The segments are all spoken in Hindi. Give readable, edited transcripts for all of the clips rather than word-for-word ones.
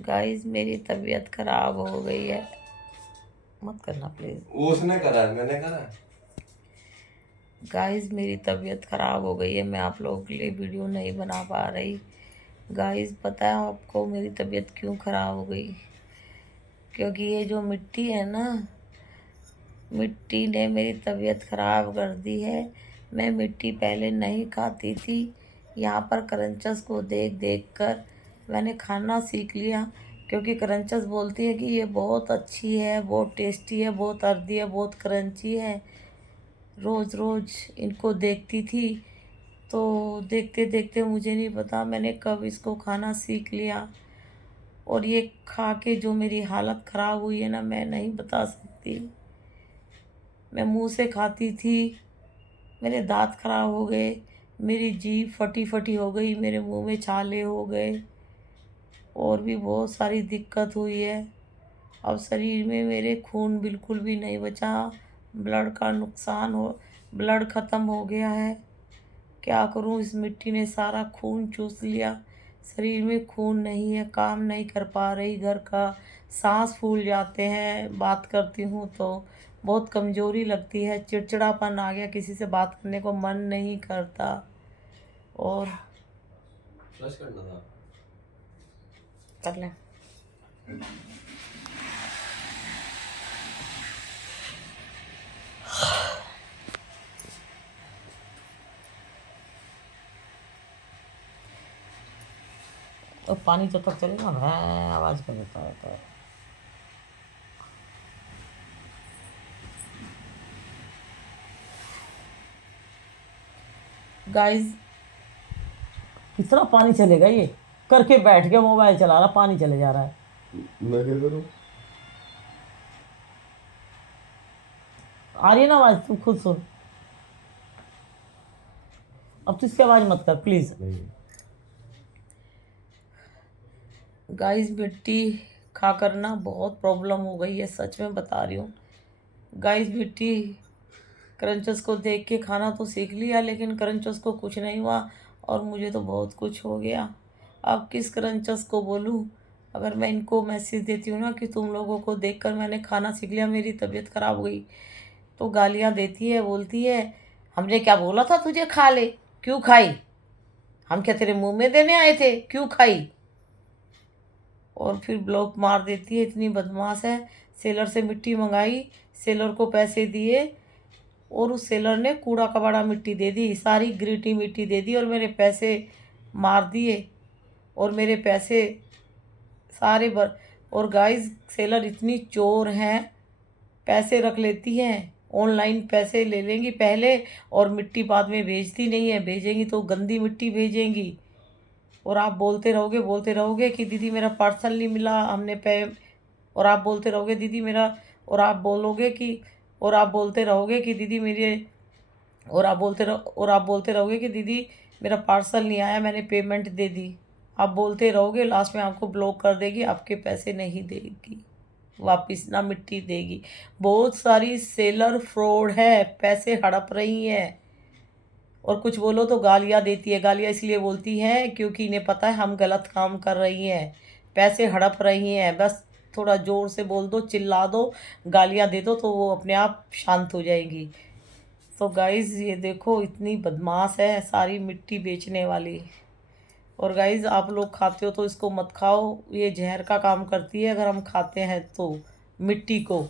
गाइस मेरी तबीयत खराब हो गई है। मत करना प्लीज। वो उसने करा है, मैंने करा है। गाइस मेरी तबीयत खराब हो गई है, मैं आप लोगों के लिए वीडियो नहीं बना पा रही। गाइस पता है आपको मेरी तबीयत क्यों खराब हो गई? क्योंकि ये जो मिट्टी है ना, मिट्टी ने मेरी तबीयत खराब कर दी है। मैं मिट्टी पहले नहीं खाती थी। यहाँ पर क्रंचस को देख देख कर मैंने खाना सीख लिया। क्योंकि क्रंचस बोलती है कि ये बहुत अच्छी है, बहुत टेस्टी है, बहुत अर्दी है, बहुत क्रंची है। रोज़ रोज़ इनको देखती थी, तो देखते देखते मुझे नहीं पता मैंने कब इसको खाना सीख लिया। और ये खा के जो मेरी हालत ख़राब हुई है ना, मैं नहीं बता सकती। मैं मुंह से खाती थी, मेरे दांत खराब हो गए, मेरी जीभ फटी फटी हो गई, मेरे मुंह में छाले हो गए, और भी बहुत सारी दिक्कत हुई है। अब शरीर में मेरे खून बिल्कुल भी नहीं बचा, ब्लड का नुकसान हो, ब्लड ख़त्म हो गया है। क्या करूं, इस मिट्टी ने सारा खून चूस लिया। शरीर में खून नहीं है, काम नहीं कर पा रही घर का, सांस फूल जाते हैं, बात करती हूँ तो बहुत कमज़ोरी लगती है, चिड़चिड़ापन आ गया, किसी से बात करने को मन नहीं करता। और फ्लश करना था। कर लें। और पानी जब तक चलेगा भैं आवाज़ कर देता रहता है। गाइस कितना पानी चलेगा, ये करके बैठ गया, मोबाइल चला रहा, पानी चले जा रहा है। मैं क्या करूं? आ रही है ना आवाज़, तुम खुद सुन। अब तो इसकी आवाज़ मत कर प्लीज़। नहीं। गाइस मिट्टी खा कर ना बहुत प्रॉब्लम हो गई है, सच में बता रही हूँ। गाइस मिट्टी क्रंचस को देख के खाना तो सीख लिया, लेकिन क्रंचस को कुछ नहीं हुआ और मुझे तो बहुत कुछ हो गया। अब किस क्रंचस को बोलूँ? अगर मैं इनको मैसेज देती हूँ ना कि तुम लोगों को देखकर मैंने खाना सीख लिया, मेरी तबीयत खराब हो गई, तो गालियाँ देती है, बोलती है हमने क्या बोला था तुझे खा ले, क्यों खाई? हम क्या तेरे मुंह में देने आए थे, क्यों खाई? और फिर ब्लॉक मार देती है, इतनी बदमाश है। सेलर से मिट्टी मंगाई, सेलर को पैसे दिए, और उस सेलर ने कूड़ा कबाड़ा मिट्टी दे दी, सारी ग्रीटी मिट्टी दे दी और मेरे पैसे मार दिए, और मेरे पैसे सारे बर। और गाइस सेलर इतनी चोर हैं, पैसे रख लेती हैं, ऑनलाइन पैसे ले लेंगी पहले और मिट्टी बाद में भेजती नहीं है, भेजेंगी तो गंदी मिट्टी भेजेंगी। और आप बोलते रहोगे कि दीदी मेरा पार्सल नहीं मिला, हमने पे। और आप बोलते रहोगे दीदी मेरा, और आप बोलोगे कि, और आप बोलते रहोगे कि दीदी मेरे, और आप बोलते रहोगे कि दीदी मेरा पार्सल नहीं आया, मैंने पेमेंट दे दी। आप बोलते रहोगे, लास्ट में आपको ब्लॉक कर देगी, आपके पैसे नहीं देगी वापस, ना मिट्टी देगी। बहुत सारी सेलर फ्रॉड है, पैसे हड़प रही हैं। और कुछ बोलो तो गालियाँ देती है, गालियाँ इसलिए बोलती हैं क्योंकि इन्हें पता है हम गलत काम कर रही हैं, पैसे हड़प रही हैं। बस थोड़ा ज़ोर से बोल दो, चिल्ला दो, गालियाँ दे दो, तो वो अपने आप शांत हो जाएंगी। तो गाइज़ ये देखो इतनी बदमाश है सारी मिट्टी बेचने वाली। और गाइज़ आप लोग खाते हो तो इसको मत खाओ, ये जहर का काम करती है अगर हम खाते हैं तो, मिट्टी को,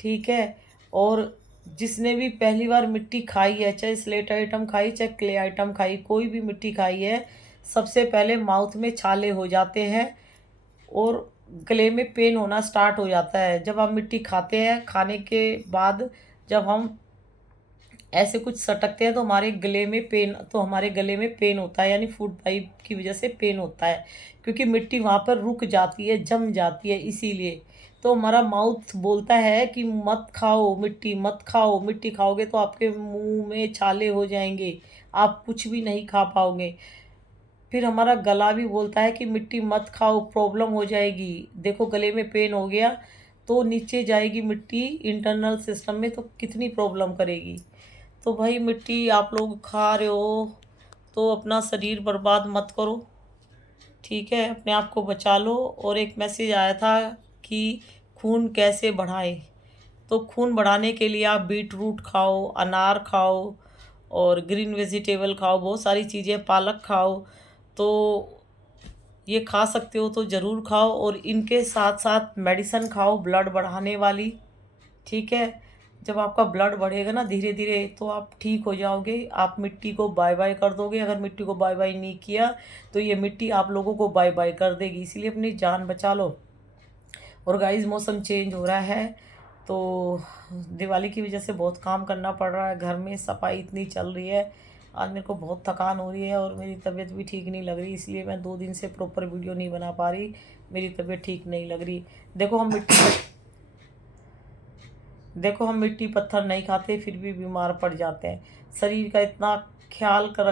ठीक है। और जिसने भी पहली बार मिट्टी खाई है, चाहे स्लेट आइटम खाई, चाहे क्ले आइटम खाई, कोई भी मिट्टी खाई है, सबसे पहले माउथ में छाले हो जाते हैं और गले में पेन होना स्टार्ट हो जाता है। जब हम मिट्टी खाते हैं, खाने के बाद जब हम ऐसे कुछ सटकते हैं तो हमारे गले में पेन होता है, यानी फूड पाइप की वजह से पेन होता है, क्योंकि मिट्टी वहाँ पर रुक जाती है, जम जाती है, इसीलिए। तो हमारा माउथ बोलता है कि मत खाओ मिट्टी, मत खाओ मिट्टी, खाओगे तो आपके मुंह में छाले हो जाएंगे, आप कुछ भी नहीं खा पाओगे। फिर हमारा गला भी बोलता है कि मिट्टी मत खाओ, प्रॉब्लम हो जाएगी। देखो गले में पेन हो गया तो नीचे जाएगी मिट्टी इंटरनल सिस्टम में, तो कितनी प्रॉब्लम करेगी। तो भाई मिट्टी आप लोग खा रहे हो तो अपना शरीर बर्बाद मत करो, ठीक है, अपने आप को बचा लो। और एक मैसेज आया था कि खून कैसे बढ़ाएं, तो खून बढ़ाने के लिए आप बीट रूट खाओ, अनार खाओ और ग्रीन वेजिटेबल खाओ, बहुत सारी चीज़ें, पालक खाओ, तो ये खा सकते हो तो ज़रूर खाओ। और इनके साथ साथ मेडिसिन खाओ ब्लड बढ़ाने वाली, ठीक है। जब आपका ब्लड बढ़ेगा ना धीरे धीरे तो आप ठीक हो जाओगे, आप मिट्टी को बाय बाय कर दोगे। अगर मिट्टी को बाय बाय नहीं किया तो ये मिट्टी आप लोगों को बाय बाय कर देगी, इसलिए अपनी जान बचा लो। और गाइस मौसम चेंज हो रहा है तो दिवाली की वजह से बहुत काम करना पड़ रहा है, घर में सफाई इतनी चल रही है। आज मेरे को बहुत थकान हो रही है और मेरी तबीयत भी ठीक नहीं लग रही, इसलिए मैं 2 दिन से प्रॉपर वीडियो नहीं बना पा रही, मेरी तबीयत ठीक नहीं लग रही। देखो हम मिट्टी पत्थर नहीं खाते फिर भी बीमार पड़ जाते हैं। शरीर का इतना ख्याल कर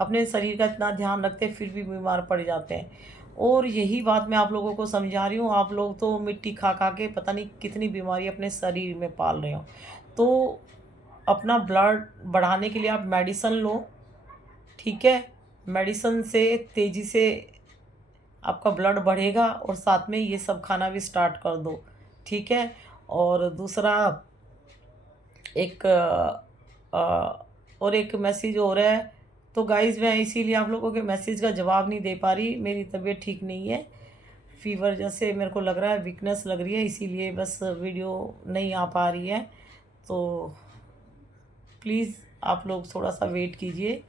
अपने शरीर का इतना ध्यान रखते फिर भी बीमार पड़ जाते हैं। और यही बात मैं आप लोगों को समझा रही हूँ, आप लोग तो मिट्टी खा खा के पता नहीं कितनी बीमारी अपने शरीर में पाल रहे हो। तो अपना ब्लड बढ़ाने के लिए आप मेडिसिन लो, ठीक है। मेडिसिन से तेज़ी से आपका ब्लड बढ़ेगा और साथ में ये सब खाना भी स्टार्ट कर दो, ठीक है। और दूसरा एक और एक मैसेज हो रहा है, तो गाइज़ मैं इसीलिए आप लोगों के मैसेज का जवाब नहीं दे पा रही, मेरी तबीयत ठीक नहीं है, फीवर जैसे मेरे को लग रहा है, वीकनेस लग रही है, इसीलिए बस वीडियो नहीं आ पा रही है। तो प्लीज़ आप लोग थोड़ा सा वेट कीजिए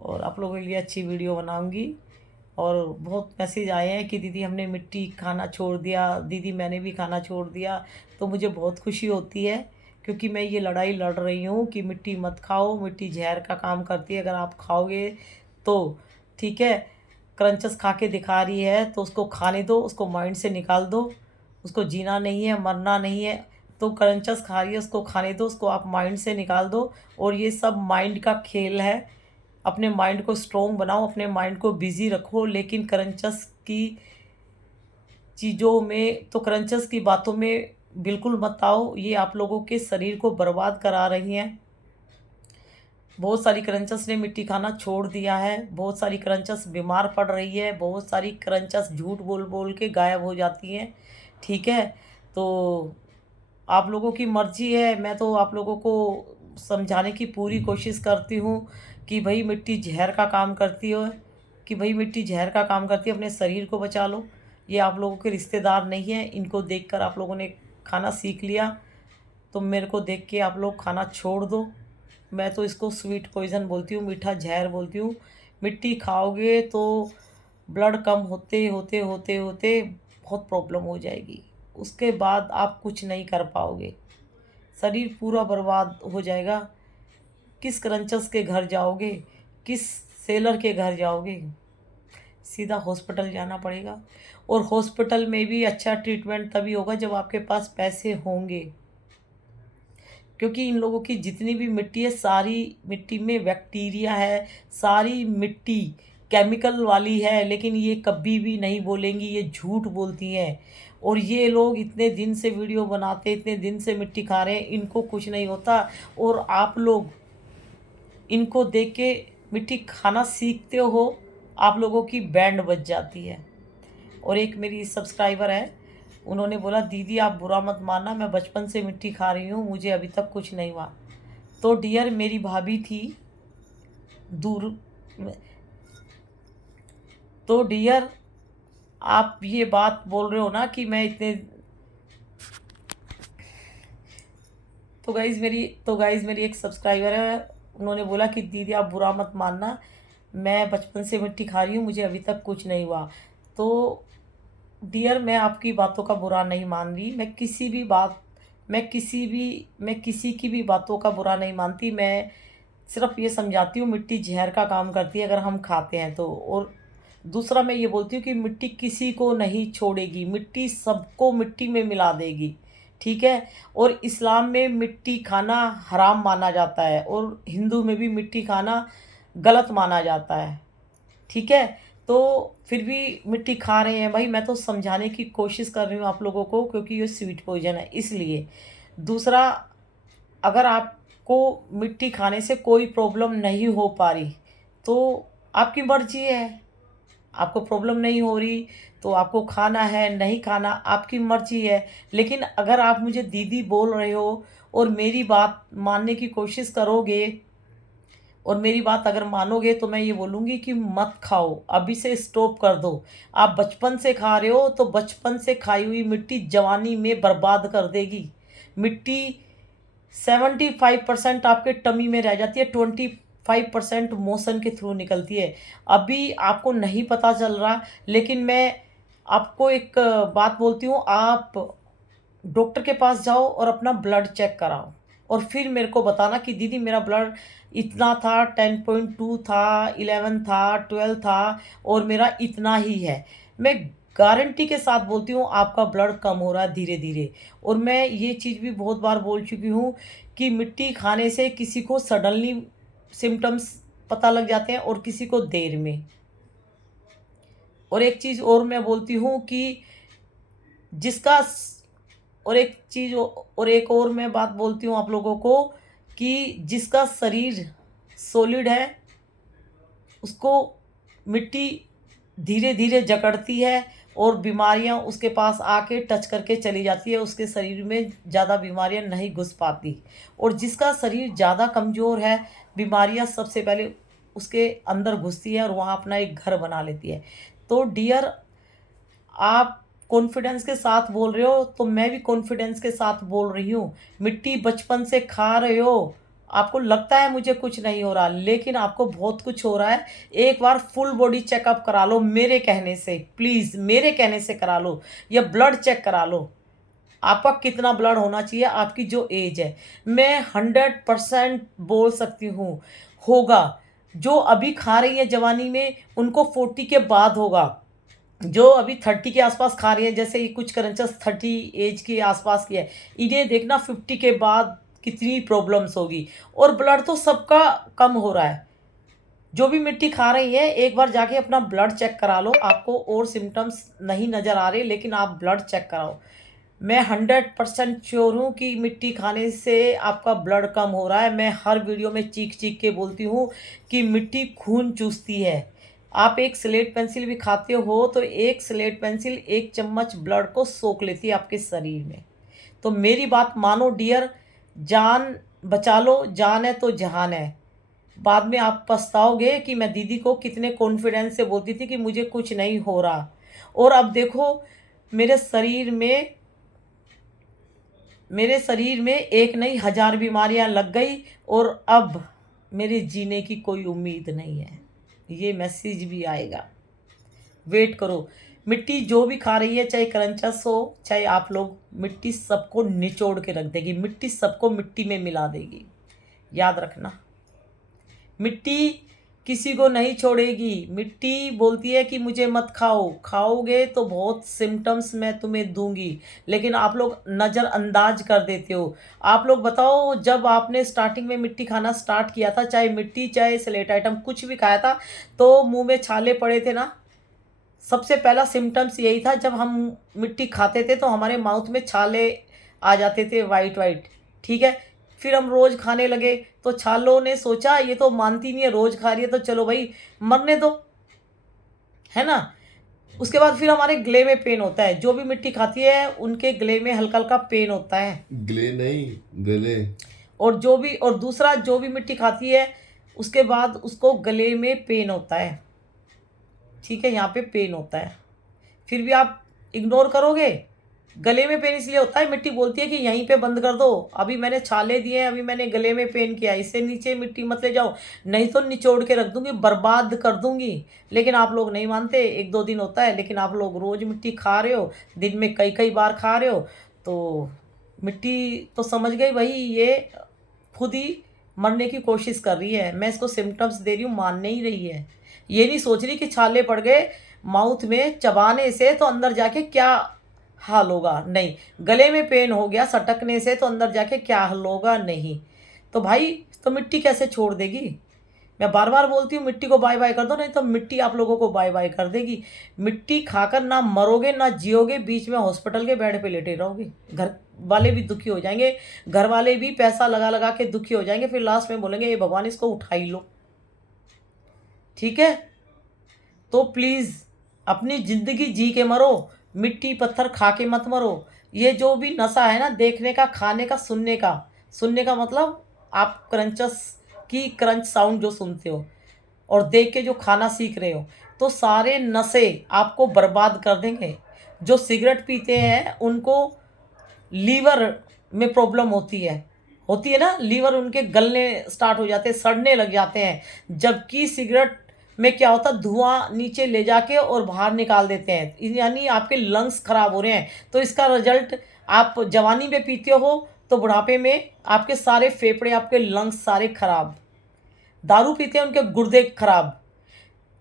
और आप लोगों के लिए अच्छी वीडियो बनाऊंगी। और बहुत मैसेज आए हैं कि दीदी हमने मिट्टी खाना छोड़ दिया, दीदी मैंने भी खाना छोड़ दिया, तो मुझे बहुत खुशी होती है क्योंकि मैं ये लड़ाई लड़ रही हूँ कि मिट्टी मत खाओ, मिट्टी जहर का काम करती है, अगर आप खाओगे तो, ठीक है। क्रंचस खा के दिखा रही है तो उसको खाने दो, उसको माइंड से निकाल दो, उसको जीना नहीं है, मरना नहीं है। तो क्रंचस खा रही है उसको खाने दो, उसको आप माइंड से निकाल दो। और ये सब माइंड का खेल है, अपने माइंड को स्ट्रोंग बनाओ, अपने माइंड को बिजी रखो, लेकिन क्रंचस की चीज़ों में तो क्रंचस की बातों में बिल्कुल मत आओ, ये आप लोगों के शरीर को बर्बाद करा रही हैं। बहुत सारी क्रंचस ने मिट्टी खाना छोड़ दिया है, बहुत सारी क्रंचस बीमार पड़ रही है, बहुत सारी क्रंचस झूठ बोल बोल के गायब हो जाती हैं, ठीक है। तो आप लोगों की मर्जी है, मैं तो आप लोगों को समझाने की पूरी कोशिश करती हूँ कि भाई मिट्टी जहर का काम करती है, कि भाई मिट्टी जहर का काम करती है, अपने शरीर को बचा लो। ये आप लोगों के रिश्तेदार नहीं हैं, इनको देखकर आप लोगों ने खाना सीख लिया, तो मेरे को देख के आप लोग खाना छोड़ दो। मैं तो इसको स्वीट पॉइज़न बोलती हूँ, मीठा जहर बोलती हूँ। मिट्टी खाओगे तो ब्लड कम होते होते होते होते बहुत प्रॉब्लम हो जाएगी, उसके बाद आप कुछ नहीं कर पाओगे, शरीर पूरा बर्बाद हो जाएगा। किस क्रंचस के घर जाओगे, किस सेलर के घर जाओगे, सीधा हॉस्पिटल जाना पड़ेगा। और हॉस्पिटल में भी अच्छा ट्रीटमेंट तभी होगा जब आपके पास पैसे होंगे, क्योंकि इन लोगों की जितनी भी मिट्टी है सारी मिट्टी में बैक्टीरिया है, सारी मिट्टी केमिकल वाली है, लेकिन ये कभी भी नहीं बोलेंगी, ये झूठ बोलती हैं। और ये लोग इतने दिन से वीडियो बनाते, इतने दिन से मिट्टी खा रहे हैं, इनको कुछ नहीं होता। और आप लोग इनको देख के मिट्टी खाना सीखते हो, आप लोगों की बैंड बज जाती है। और एक मेरी सब्सक्राइबर है, उन्होंने बोला दीदी आप बुरा मत मानना, मैं बचपन से मिट्टी खा रही हूँ, मुझे अभी तक कुछ नहीं हुआ। तो डियर मेरी भाभी थी दूर, तो डियर आप ये बात बोल रहे हो ना कि मैं इतने, तो गाइज़ मेरी एक सब्सक्राइबर है, उन्होंने बोला कि दीदी आप बुरा मत मानना, मैं बचपन से मिट्टी खा रही हूँ, मुझे अभी तक कुछ नहीं हुआ। तो डियर मैं आपकी बातों का बुरा नहीं मान रही, मैं किसी की भी बातों का बुरा नहीं मानती, मैं सिर्फ ये समझाती हूँ मिट्टी जहर का काम करती है अगर हम खाते हैं तो। और दूसरा मैं ये बोलती हूँ कि मिट्टी किसी को नहीं छोड़ेगी, मिट्टी सबको मिट्टी में मिला देगी, ठीक है। और इस्लाम में मिट्टी खाना हराम माना जाता है और हिंदू में भी मिट्टी खाना गलत माना जाता है, ठीक है। तो फिर भी मिट्टी खा रहे हैं भाई, मैं तो समझाने की कोशिश कर रही हूँ आप लोगों को, क्योंकि ये स्वीट पॉइजन है इसलिए। दूसरा, अगर आपको मिट्टी खाने से कोई प्रॉब्लम नहीं हो पा रही तो आपकी मर्जी है, आपको प्रॉब्लम नहीं हो रही तो आपको खाना है, नहीं खाना आपकी मर्जी है। लेकिन अगर आप मुझे दीदी बोल रहे हो और मेरी बात मानने की कोशिश करोगे और मेरी बात अगर मानोगे तो मैं ये बोलूँगी कि मत खाओ, अभी से स्टॉप कर दो। आप बचपन से खा रहे हो तो बचपन से खाई हुई मिट्टी जवानी में बर्बाद कर देगी। मिट्टी 75% आपके टमी में रह जाती है, 25% मोशन के थ्रू निकलती है। अभी आपको नहीं पता चल रहा, लेकिन मैं आपको एक बात बोलती हूँ, आप डॉक्टर के पास जाओ और अपना ब्लड चेक कराओ और फिर मेरे को बताना कि दीदी मेरा ब्लड इतना था, 10.2 था, 11 था, 12 था और मेरा इतना ही है। मैं गारंटी के साथ बोलती हूँ आपका ब्लड कम हो रहा है धीरे धीरे। और मैं ये चीज़ भी बहुत बार बोल चुकी हूँ कि मिट्टी खाने से किसी को सडनली सिम्टम्स पता लग जाते हैं और किसी को देर में। और एक चीज़ और मैं बोलती हूँ कि जिसका और एक चीज़ और एक और मैं बात बोलती हूँ आप लोगों को कि जिसका शरीर सॉलिड है उसको मिट्टी धीरे धीरे जकड़ती है और बीमारियां उसके पास आके टच करके चली जाती है, उसके शरीर में ज़्यादा बीमारियां नहीं घुस पाती। और जिसका शरीर ज़्यादा कमज़ोर है बीमारियां सबसे पहले उसके अंदर घुसती है और वहाँ अपना एक घर बना लेती है। तो डियर, आप कॉन्फिडेंस के साथ बोल रहे हो तो मैं भी कॉन्फिडेंस के साथ बोल रही हूँ। मिट्टी बचपन से खा रहे हो, आपको लगता है मुझे कुछ नहीं हो रहा, लेकिन आपको बहुत कुछ हो रहा है। एक बार फुल बॉडी चेकअप करा लो मेरे कहने से, प्लीज़ मेरे कहने से करा लो, या ब्लड चेक करा लो। आपका कितना ब्लड होना चाहिए, आपकी जो एज है। मैं 100% बोल सकती हूँ होगा। जो अभी खा रही है जवानी में उनको 40 के बाद होगा। जो अभी 30 के आसपास खा रही है, जैसे ये कुछ क्रंचेस 30 एज के आसपास की है, इन्हें देखना 50 के बाद कितनी प्रॉब्लम्स होगी। और ब्लड तो सबका कम हो रहा है। जो भी मिट्टी खा रही है एक बार जाके अपना ब्लड चेक करा लो। आपको और सिम्टम्स नहीं नज़र आ रहे लेकिन आप ब्लड चेक कराओ। मैं 100% श्योर हूँ कि मिट्टी खाने से आपका ब्लड कम हो रहा है। मैं हर वीडियो में चीख चीख के बोलती हूँ कि मिट्टी खून चूसती है। आप एक स्लेट पेंसिल भी खाते हो तो एक स्लेट पेंसिल 1 चम्मच ब्लड को सोख लेती है आपके शरीर में। तो मेरी बात मानो डियर, जान बचा लो, जान है तो जहान है। बाद में आप पछताओगे कि मैं दीदी को कितने कॉन्फिडेंस से बोलती थी कि मुझे कुछ नहीं हो रहा। और अब देखो मेरे शरीर में एक नहीं 1000 बीमारियां लग गई और अब मेरे जीने की कोई उम्मीद नहीं है। ये मैसेज भी आएगा, वेट करो। मिट्टी जो भी खा रही है, चाहे क्रंचस हो चाहे आप लोग, मिट्टी सबको निचोड़ के रख देगी, मिट्टी सबको मिट्टी में मिला देगी। याद रखना, मिट्टी किसी को नहीं छोड़ेगी। मिट्टी बोलती है कि मुझे मत खाओ, खाओगे तो बहुत सिम्टम्स मैं तुम्हें दूंगी, लेकिन आप लोग नज़रअंदाज कर देते हो। आप लोग बताओ, जब आपने स्टार्टिंग में मिट्टी खाना स्टार्ट किया था, चाहे मिट्टी चाहे स्लेट आइटम कुछ भी खाया था, तो मुंह में छाले पड़े थे ना। सबसे पहला सिम्टम्स यही था, जब हम मिट्टी खाते थे तो हमारे माउथ में छाले आ जाते थे, वाइट वाइट। ठीक है, फिर हम रोज़ खाने लगे तो छालों ने सोचा ये तो मानती नहीं है, रोज़ खा रही है तो चलो भाई मरने दो, है ना। उसके बाद फिर हमारे गले में पेन होता है। जो भी मिट्टी खाती है उनके गले में हल्का हल्का पेन होता है। गले नहीं, गले। और दूसरा, जो भी मिट्टी खाती है उसके बाद उसको गले में पेन होता है। ठीक है, यहाँ पे पेन होता है, फिर भी आप इग्नोर करोगे। गले में पेन इसलिए होता है, मिट्टी बोलती है कि यहीं पे बंद कर दो, अभी मैंने छाले दिए हैं, अभी मैंने गले में पेन किया, इससे नीचे मिट्टी मत ले जाओ, नहीं तो निचोड़ के रख दूंगी, बर्बाद कर दूंगी। लेकिन आप लोग नहीं मानते। 1-2 दिन होता है, लेकिन आप लोग रोज़ मिट्टी खा रहे हो, दिन में कई कई बार खा रहे हो। तो मिट्टी तो समझ गई भाई, ये खुद ही मरने की कोशिश कर रही है। मैं इसको सिम्टम्स दे रही हूँ, मान नहीं रही है। ये नहीं सोच रही कि छाले पड़ गए माउथ में चबाने से तो अंदर जाके क्या हाल होगा, नहीं। गले में पेन हो गया सटकने से तो अंदर जाके क्या हाल होगा, नहीं। तो भाई, तो मिट्टी कैसे छोड़ देगी। मैं बार बार बोलती हूँ मिट्टी को बाय बाय कर दो, नहीं तो मिट्टी आप लोगों को बाय बाय कर देगी। मिट्टी खाकर ना मरोगे ना जियोगे, बीच में हॉस्पिटल के बेड पे लेटे रहोगे। घर वाले भी दुखी हो जाएंगे, घर वाले भी पैसा लगा लगा के दुखी हो जाएंगे, फिर लास्ट में बोलेंगे ये भगवान इसको उठा ही लो। ठीक है, तो प्लीज़ अपनी ज़िंदगी जी के मरो, मिट्टी पत्थर खा के मत मरो। ये जो भी नशा है ना, देखने का, खाने का, सुनने का मतलब आप क्रंचस की क्रंच साउंड जो सुनते हो और देख के जो खाना सीख रहे हो, तो सारे नशे आपको बर्बाद कर देंगे। जो सिगरेट पीते हैं उनको लीवर में प्रॉब्लम होती है ना, लीवर उनके गलने स्टार्ट हो जाते हैं, सड़ने लग जाते हैं। जबकि सिगरेट में क्या होता है, धुआं नीचे ले जाके और बाहर निकाल देते हैं, यानी आपके लंग्स खराब हो रहे हैं। तो इसका रिजल्ट, आप जवानी में पीते हो तो बुढ़ापे में आपके सारे फेफड़े, आपके लंग्स सारे खराब। दारू पीते हैं उनके गुर्दे खराब।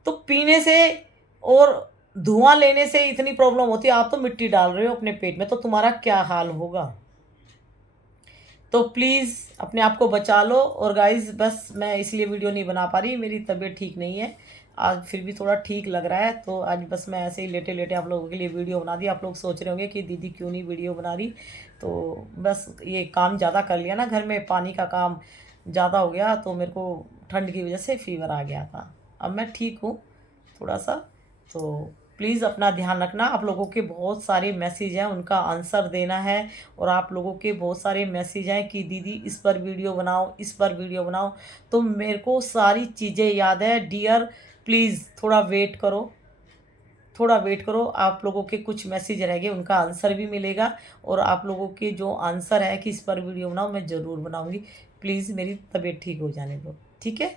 तो पीने से और धुआं लेने से इतनी प्रॉब्लम होती है, आप तो मिट्टी डाल रहे हो अपने पेट में, तो तुम्हारा क्या हाल होगा। तो प्लीज़ अपने आप को बचा लो। और गाइस बस मैं इसलिए वीडियो नहीं बना पा रही, मेरी तबीयत ठीक नहीं है आज, फिर भी थोड़ा ठीक लग रहा है, तो आज बस मैं ऐसे ही लेटे लेटे आप लोगों के लिए वीडियो बना दी। आप लोग सोच रहे होंगे कि दीदी क्यों नहीं वीडियो बना रही, तो बस ये काम ज़्यादा कर लिया ना घर में, पानी का काम ज़्यादा हो गया, तो मेरे को ठंड की वजह से फीवर आ गया था। अब मैं ठीक हूँ थोड़ा सा। तो प्लीज़ अपना ध्यान रखना। आप लोगों के बहुत सारे मैसेज हैं, उनका आंसर देना है। और आप लोगों के बहुत सारे मैसेज हैं कि दीदी इस पर वीडियो बनाओ, इस पर वीडियो बनाओ, तो मेरे को सारी चीज़ें याद है डियर। प्लीज़ थोड़ा वेट करो, थोड़ा वेट करो। आप लोगों के कुछ मैसेज रह गए, उनका आंसर भी मिलेगा। और आप लोगों के जो आंसर है कि इस पर वीडियो बनाओ, मैं ज़रूर बनाऊँगी। प्लीज़ मेरी तबीयत ठीक हो जाने दो, ठीक है।